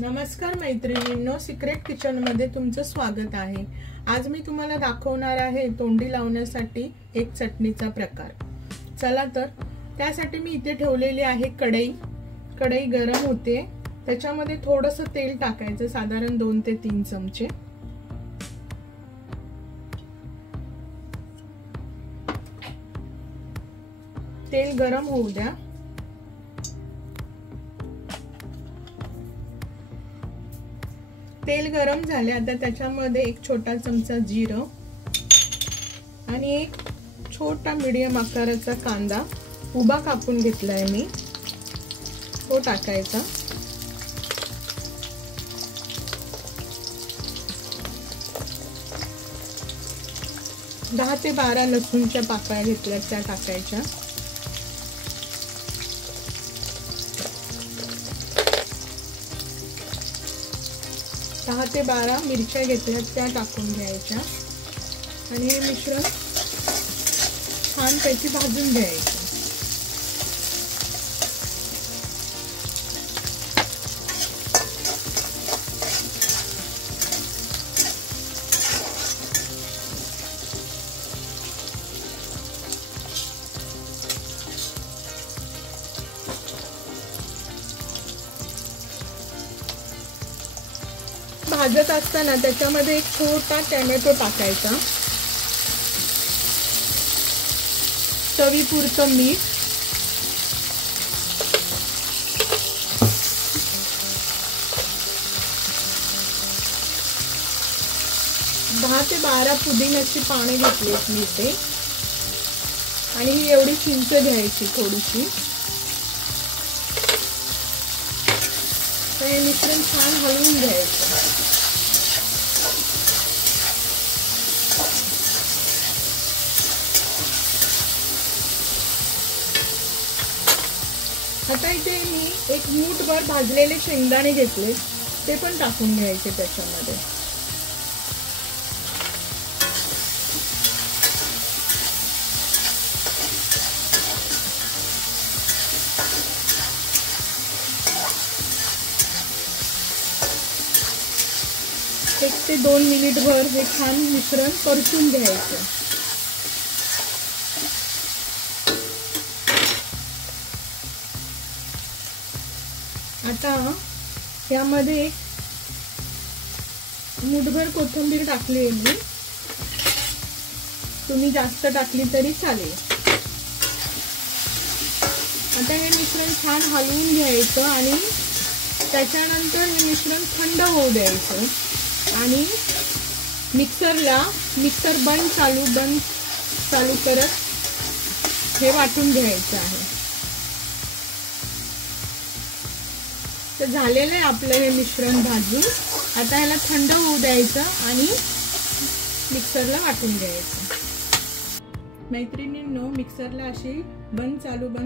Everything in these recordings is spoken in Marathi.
नमस्कार मैत्रिणींनो, सिक्रेट किचन मध्ये तुमचं स्वागत आहे। आज मी तुम्हाला दाखवणार आहे तोंडी लावण्यासाठी एक चटणीचा प्रकार। चला तर त्यासाठी मी इथे ठेवलेली आहे कढई गरम होते। त्याच्यामध्ये थोडंसं तेल टाकायचं, साधारण 2 ते 3 चमचे। तेल गरम होऊ द्या। तेल गरम झाले, आता त्याच्यामध्ये एक छोटा चमचा जिरं आणि एक छोटा मीडियम आकाराचा कांदा उभा कापून घेतलाय मी, तो टाकायचा। दहा ते 12 लसूणच्या पाकळ्या घेतल्या त्या टाकायच्या। 10 ते 12 मिरच्या घेतल्या त्या टाकून घ्यायच्या आणि हे मिश्रण छान त्याची भाजून घ्यायचं। भाजत असताना त्याच्यामध्ये एक छोटा टोमॅटो टाकायचा, चवीपुरतं मीठ, दहा ते 12 पुदिन्याची पाने घेतलीत मी इथे आणि ही एवढी चिंच घ्यायची थोडीशी। हे मिश्रण छान हलवून घ्यायचं। आता इथे मी एक मूठभर भाजलेले शेंगदाणे घेतले, ते पण टाकून घ्यायचे त्याच्यामध्ये। एक ते 2 मिनिटभर हे छान मिश्रण परतून घ्यायचं। आता यामध्ये मूठभर कोथिंबीर टाकली आहे मी, तुम्ही जास्त टाकली तरी चालेल। आता हे मिश्रण छान हलवून घ्यायचं आणि त्याच्यानंतर हे मिश्रण थंड होऊ द्यायचं आणि मिक्सर बंद चालू करत हे वाटून घ्यायचं आहे। तर झालेलं आहे आपलं हे मिश्रण भाजून। आता ह्याला थंड होऊ द्यायचं आणि मिक्सरला वाटून घ्यायचं। मैत्रिणींनो, मिक्सरला अशी बंद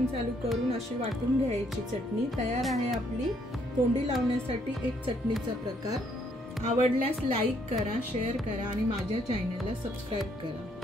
चालू करून अशी वाटून घ्यायची चटणी। तयार आहे आपली तोंडी लावण्यासाठी एक चटणीचा प्रकार। आवडल्यास लाईक करा, शेअर करा आणि माझ्या चॅनलला सबस्क्राइब करा।